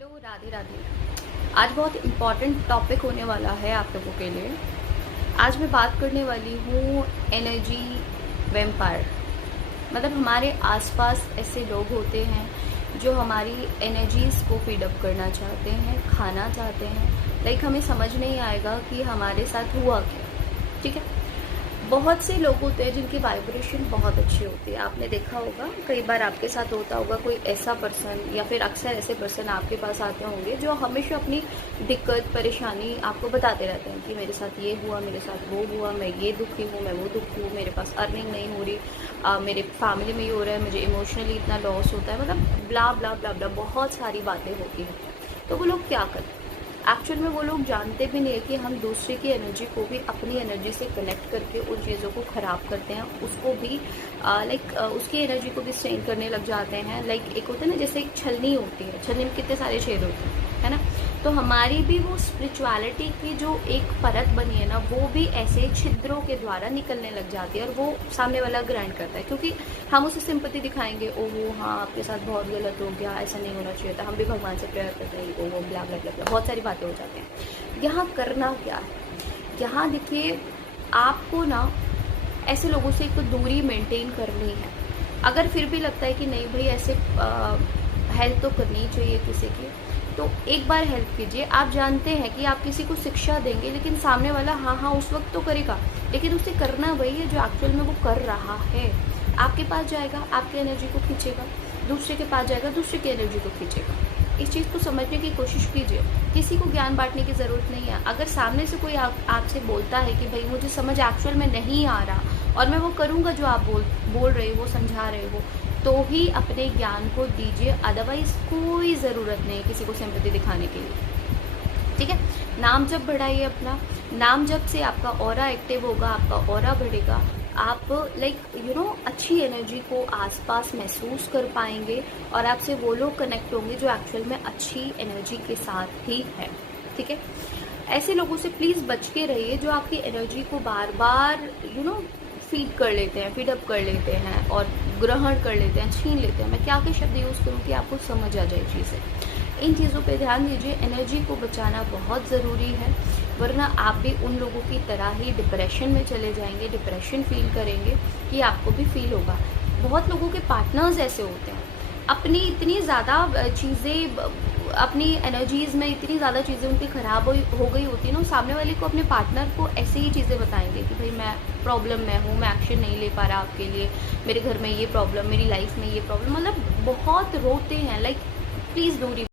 Hello, Radhe Radhe. आज बहुत important topic होने वाला है आप लोगों के लिए। आज मैं बात करने वाली हूँ एनर्जी वैम्पायर। मतलब हमारे आसपास ऐसे लोग होते हैं जो हमारी एनर्जीज़ को फीड अप करना चाहते हैं, खाना चाहते हैं। लाइक हमें समझ नहीं आएगा कि हमारे साथ हुआ क्या। ठीक है, बहुत से लोग होते हैं जिनकी वाइब्रेशन बहुत अच्छी होती है। आपने देखा होगा, कई बार आपके साथ होता होगा कोई ऐसा पर्सन, या फिर अक्सर ऐसे पर्सन आपके पास आते होंगे जो हमेशा अपनी दिक्कत परेशानी आपको बताते रहते हैं कि मेरे साथ ये हुआ, मेरे साथ वो हुआ, मैं ये दुखी हूँ, मैं वो दुखी हूँ, मेरे पास अर्निंग नहीं हो रही, मेरे फैमिली में ये हो रहा है, मुझे इमोशनली इतना लॉस होता है। मतलब ब्ला ब्ला ब्ला ब्ला बहुत सारी बातें होती हैं। तो वो लोग क्या करते हैं? एक्चुअल में वो लोग जानते भी नहीं है कि हम दूसरे की एनर्जी को भी अपनी एनर्जी से कनेक्ट करके उन चीज़ों को ख़राब करते हैं, उसको भी उसकी एनर्जी को भी स्ट्रेन करने लग जाते हैं। एक होता है ना, जैसे एक छलनी होती है, छलनी में कितने सारे छेद होते हैं, है ना। तो हमारी भी वो स्पिरिचुअलिटी की जो एक परत बनी है ना, वो भी ऐसे छिद्रों के द्वारा निकलने लग जाती है और वो सामने वाला ग्रांट करता है, क्योंकि हम उसे सिंपैथी दिखाएंगे। ओहो हाँ, आपके साथ बहुत गलत हो गया, ऐसा नहीं होना चाहिए था, हम भी भगवान से प्रेयर करते हैं, ओहो ब्ला ब्ला ब्ला, बहुत सारी बातें हो जाती हैं। यहाँ करना क्या है? यहाँ देखिए, आपको ना ऐसे लोगों से एक दूरी मेंटेन करनी है। अगर फिर भी लगता है कि नहीं भाई, ऐसे हेल्प तो करनी चाहिए किसी की, तो एक बार हेल्प कीजिए। आप जानते हैं कि आप किसी को शिक्षा देंगे, लेकिन सामने वाला हाँ हाँ उस वक्त तो करेगा, लेकिन उसे करना वही है जो एक्चुअल में वो कर रहा है। आपके पास जाएगा, आपकी एनर्जी को खींचेगा, दूसरे के पास जाएगा, दूसरे की एनर्जी को खींचेगा। इस चीज़ को समझने की कोशिश कीजिए। किसी को ज्ञान बांटने की ज़रूरत नहीं है। अगर सामने से कोई आपसे बोलता है कि भाई मुझे समझ एक्चुअल में नहीं आ रहा और मैं वो करूँगा जो आप बोल रहे हो, समझा रहे हो, तो ही अपने ज्ञान को दीजिए। अदरवाइज कोई ज़रूरत नहीं किसी को सिंपैथी दिखाने के लिए। ठीक है, नाम जप बढ़ाइए अपना। नाम जप से आपका ऑरा एक्टिव होगा, आपका ऑरा बढ़ेगा। आप अच्छी एनर्जी को आसपास महसूस कर पाएंगे और आपसे वो लोग कनेक्ट होंगे जो एक्चुअल में अच्छी एनर्जी के साथ ही है। ठीक है, ऐसे लोगों से प्लीज़ बच के रहिए जो आपकी एनर्जी को बार बार फीड कर लेते हैं, फीडअप कर लेते हैं और ग्रहण कर लेते हैं, छीन लेते हैं। मैं क्या क्या शब्द यूज़ करूँ कि आपको समझ आ जाए चीज़ें। इन चीज़ों पे ध्यान दीजिए। एनर्जी को बचाना बहुत ज़रूरी है, वरना आप भी उन लोगों की तरह ही डिप्रेशन में चले जाएंगे, डिप्रेशन फील करेंगे कि आपको भी फील होगा। बहुत लोगों के पार्टनर्स ऐसे होते हैं, अपनी इतनी ज़्यादा चीज़ें, अपनी एनर्जीज़ में इतनी ज़्यादा चीज़ें उनकी ख़राब हो गई होती है ना, सामने वाले को, अपने पार्टनर को ऐसे ही चीज़ें बताएंगे कि भाई मैं प्रॉब्लम में हूँ, मैं एक्शन नहीं ले पा रहा आपके लिए, मेरे घर में ये प्रॉब्लम, मेरी लाइफ में ये प्रॉब्लम। मतलब बहुत रोते हैं। प्लीज़ दूरी